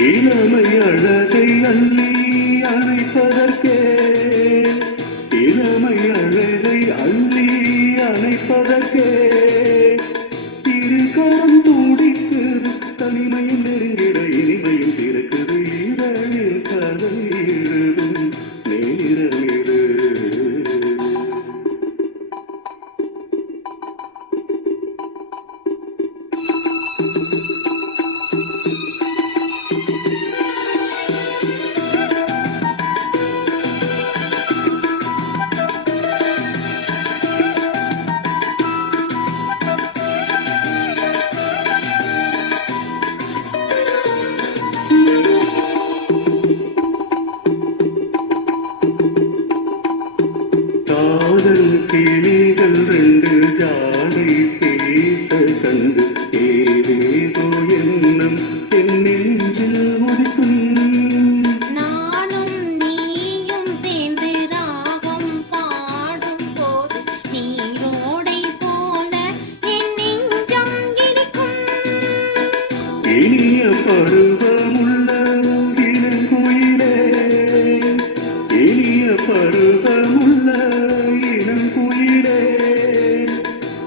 இளமை அழகை அள்ளி அணைப்பதற்கே இளமை அழகை அள்ளி அணைப்பதற்கே திருக்கரம் துடிக்குது தனிமையும் நெருங்கிட இனிமையும் திறக்குது இதழில் கதை எழுதும் நேரம் இது காதல் கிளிகள் ரெண்டு ஜாடை பேச கண்டு ஏதேதோ எண்ணம் என் நெஞ்சில் உதிக்கும் நானும் நீயும் சேர்ந்து ராகம் பாடும் போது நீரோடை போல என் நெஞ்சம் இனிக்கும் இனிய பருவமுள்ள இளங்குயிலே இனிய பருவமுள்ள இளங்குயிலே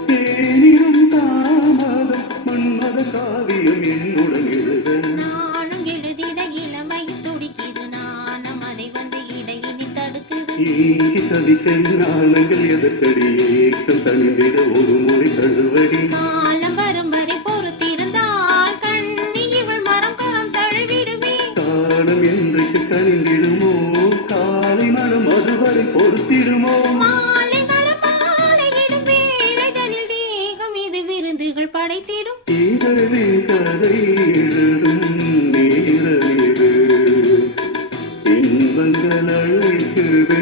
தேனிலும் தாமதம் மன்மத காவியம் என்னுடன் எழுத நானும் எழுதிட இளமை துடிக்குது நானும் அதை வந்து இடையினில் தடுக்குது ஏங்கி தவிக்க நாணங்கள் எதற்கடி ஏக்கம் தனிந்திட ஒரு முறை தழுவடி காலம் வரும் வரை பொறுத்திருந்தால் கண்ணி இவள் மரம் கரம் தழுவிடுமே காலம் என்றைக்கு கனிந்திடுமோ காலை மனம் அதுவரை பொறுத்திடுமோ மாலைகளும் மாலையிடும் வேளைதனில் தேகம் இது விருந்துகள் படைத்திடும் இதழில் கதை எழுதும் நேரம் இது இன்பங்கள் அழைக்குது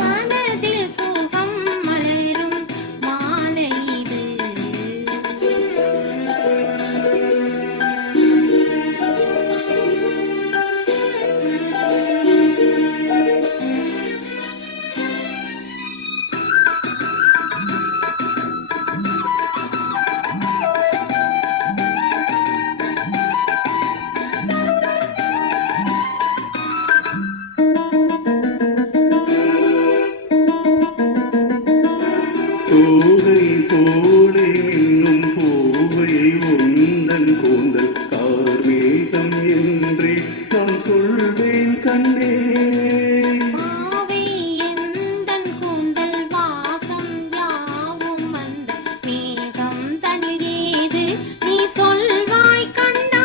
மனதில் சுகம் மலரும் மாலை இது பூவை போலே இன்னும் பூவை உந்தன் கூந்தல் கார்மேகம் என்றே நான் சொல்வேன் கண்ணே பாவை எந்தன் கூந்தல் வாசம் யாவும் வந்த மேகம் தனில் ஏது நீ சொல்வாய் கண்ணா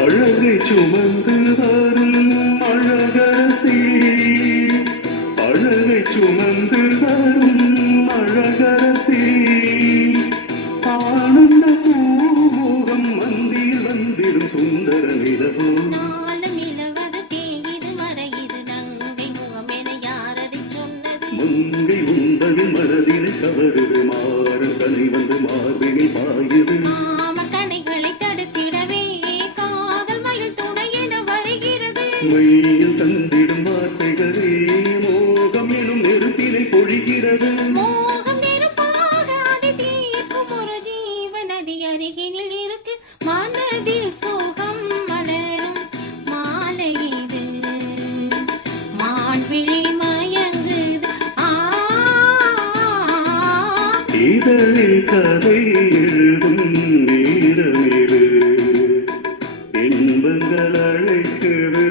அழகை சுமந்து வரும் அழகரசி அழகை சுமந்து வரும் அழகரசி ஆனந்த பூமுகம் மந்தியில் வந்திடும் சுந்தர நிலவோ நாளும் இலவது தேயுது மறையுது நங்கை முகமென யாரதை சொன்னது மங்கை உந்தவின் மனதினை கவருது மாறும் தனி வந்து மார்பினில் பாயுது மாம கணைகளை தடுத்திடவே காதல் மயில் துணை என வருகிறது மையில் தந்திடும் வார்த்தைகளே மோகம் எனும் நெருப்பினை பொழிகிறது மோகம் நெருப்பாக அதை தீர்க்கும் ஒரு ஜீவநதி அருகினில் இருக்கு மனதில் சுகம் மலரும் மாலை இது மான்விழி மயங்குது இதழில் கதை எழுதும் நேரம் இது இன்பங்கள் அழைக்குது